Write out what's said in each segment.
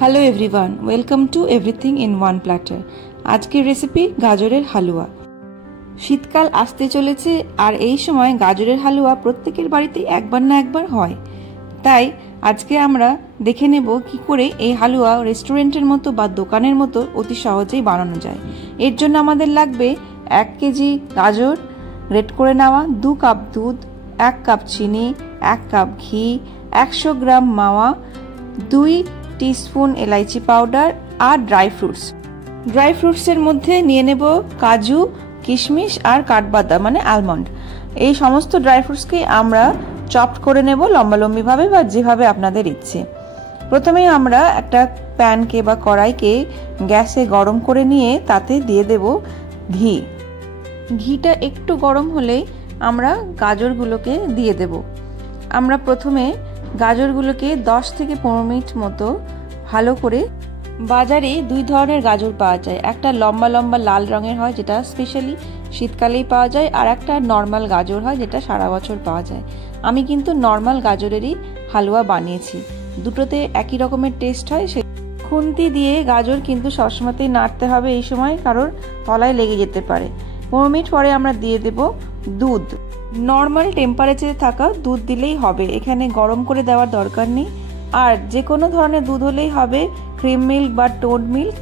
Hello everyone, welcome to everything in one platter. আজকের recipe গাজরের হালুয়া। শীতকাল আসতে চলেছে আর এই সময় গাজরের হালুয়া প্রত্যেকের বাড়িতেই একবার না একবার হয়। তাই আজকে আমরা দেখে নেব কি করে এই হালুয়া রেস্টুরেন্টের মতো বা দোকানের মতো অতি সহজেই বানানো যায়। এর জন্য আমাদের লাগবে 1 কেজি গাজর, গ্রেট করে নেওয়া 2 কাপ দুধ, 1 কাপ চিনি, 1 কাপ ঘি, 100 গ্রাম মাওয়া, 2 টিস্পুন এলাইচি পাউডার আর ড্রাই ফ্রুটসের মধ্যে নিয়ে নেব কাজু, কিশমিশ আর কাঠবাদাম মানে আলমন্ড। এই সমস্ত ড্রাই ফ্রুটসকে আমরা চপড করে নেব লম্বালম্বিভাবে বা যেভাবে আপনাদের ইচ্ছে। প্রথমে আমরা একটা প্যানকে বা কড়াইকে গ্যাসে গরম করে নিয়ে তাতে দিয়ে দেব ঘি। ঘিটা একটু গরম হলেই আমরা গাজরগুলোকে দিয়ে দেব। আমরা প্রথমে গাজরগুলোকে 10 থেকে 15 মিনিট মতো ভালো করে, বাজারে 2 ধরনের গাজর পাওয়া যায়, একটা লম্বা লম্বা লাল রঙের হয় যেটা স্পেশালি শীতকালেই পাওয়া যায়, আর একটা নর্মাল গাজর হয় যেটা সারা বছর পাওয়া যায়। আমি কিন্তু নর্মাল গাজরেরই হালুয়া বানিয়েছি, দুটোতে একই রকমের টেস্ট হয়। সে খুন্তি দিয়ে গাজর কিন্তু সবসময়তেই নাড়তে হবে এই সময়, কারণ তলায় লেগে যেতে পারে। 15 মিনিট পরে আমরা দিয়ে দেব দুধ। নর্মাল টেম্পারেচারে থাকা দুধ দিলেই হবে, এখানে গরম করে দেওয়ার দরকার নেই। আর যে কোনো ধরনের দুধ হলেই হবে, ক্রিম মিল্ক বা টোড মিল্ক।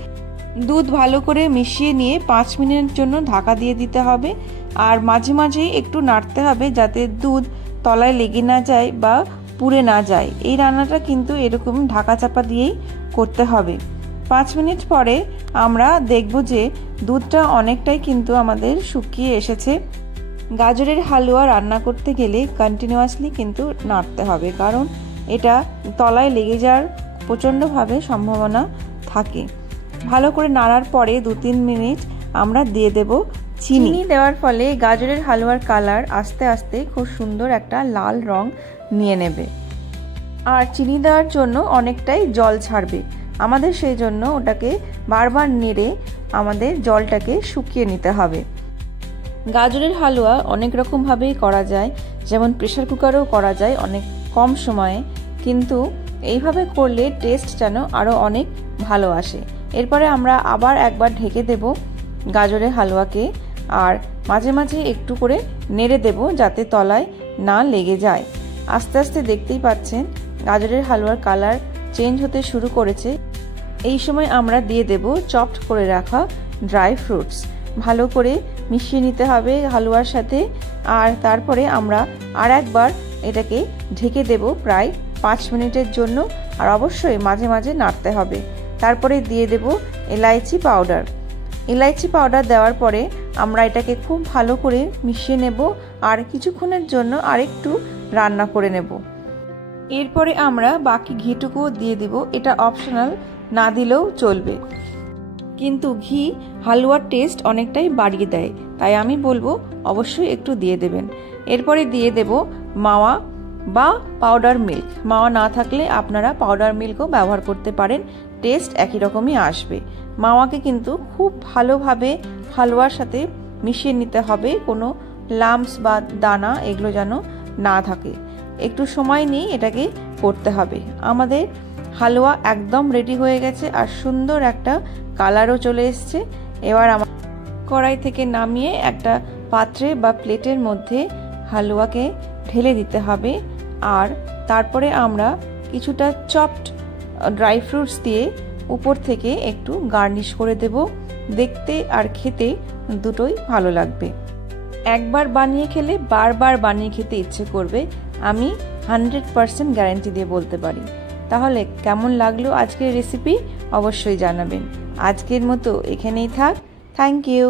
দুধ ভালো করে মিশিয়ে নিয়ে 5 মিনিটের জন্য ঢাকা দিয়ে দিতে হবে। আর মাঝে মাঝেই একটু নাড়তে হবে যাতে দুধ তলায় লেগে না যায় বা পুড়ে না যায়। এই রান্নাটা কিন্তু এরকম ঢাকা চাপা দিয়েই করতে হবে। 5 মিনিট পরে আমরা দেখব যে দুধটা অনেকটাই কিন্তু আমাদের শুকিয়ে এসেছে। গাজরের হালুয়া রান্না করতে গেলে কন্টিনিউয়াসলি কিন্তু নাড়তে হবে, কারণ এটা তলায় লেগে যাওয়ার প্রচণ্ডভাবে সম্ভাবনা থাকে। ভালো করে নাড়ার পরে 2-3 মিনিট আমরা দিয়ে দেব চিনি। দেওয়ার ফলে গাজরের হালুয়ার কালার আস্তে আস্তে খুব সুন্দর একটা লাল রং নিয়ে নেবে। আর চিনি দেওয়ার জন্য অনেকটাই জল ছাড়বে আমাদের, সেই জন্য ওটাকে বারবার নেড়ে আমাদের জলটাকে শুকিয়ে নিতে হবে। গাজরের হালুয়া অনেক রকমভাবেই করা যায়, যেমন প্রেসার কুকারেও করা যায় অনেক কম সময়ে, কিন্তু এইভাবে করলে টেস্ট যেন আরও অনেক ভালো আসে। এরপরে আমরা আবার একবার ঢেকে দেব গাজরের হালুয়াকে, আর মাঝে মাঝে একটু করে নেড়ে দেব যাতে তলায় না লেগে যায়। আস্তে আস্তে দেখতেই পাচ্ছেন গাজরের হালুয়ার কালার চেঞ্জ হতে শুরু করেছে। এই সময় আমরা দিয়ে দেব চপড করে রাখা ড্রাই ফ্রুটস। ভালো করে মিশিয়ে নিতে হবে হালুয়ার সাথে। আর তারপরে আমরা আর একবার এটাকে ঢেকে দেব প্রায় 5 মিনিটের জন্য, আর অবশ্যই মাঝে মাঝে নাড়তে হবে। তারপরে দিয়ে দেব এলাইচি পাউডার। এলাইচি পাউডার দেওয়ার পরে আমরা এটাকে খুব ভালো করে মিশিয়ে নেব আর কিছুক্ষণের জন্য আরেকটু রান্না করে নেব। এরপরে আমরা বাকি ঘিটুকুও দিয়ে দেব, এটা অপশনাল, না দিলেও চলবে, কিন্তু ঘি হালুয়ার টেস্ট অনেকটাই বাড়িয়ে দেয়, তাই আমি বলবো অবশ্যই একটু দিয়ে দেবেন। এরপরে দিয়ে দেব মাওয়া বা পাউডার মিল্ক। মাওয়া না থাকলে আপনারা পাউডার মিল্কও ব্যবহার করতে পারেন, টেস্ট একই রকমই আসবে। মাওয়াকে কিন্তু খুব ভালোভাবে হালুয়ার সাথে মিশিয়ে নিতে হবে, কোনো লাম্পস বা দানা এগুলো যেন না থাকে। একটু সময় নিয়ে এটাকে করতে হবে। আমাদের হালুয়া একদম রেডি হয়ে গেছে আর সুন্দর একটা কালারও চলে এসছে। এবার আমার কড়াই থেকে নামিয়ে একটা পাত্রে বা প্লেটের মধ্যে হালুয়াকে ঢেলে দিতে হবে। আর তারপরে আমরা কিছুটা চপড ড্রাই ফ্রুটস দিয়ে উপর থেকে একটু গার্নিশ করে দেব। দেখতে আর খেতে দুটোই ভালো লাগবে। একবার বানিয়ে খেলে বারবার বানিয়ে খেতে ইচ্ছে করবে, আমি 100% গ্যারান্টি দিয়ে বলতে পারি। তাহলে কেমন লাগলো আজকের রেসিপি অবশ্যই জানাবেন। আজকের মতো এখানেই থাক। Thank you.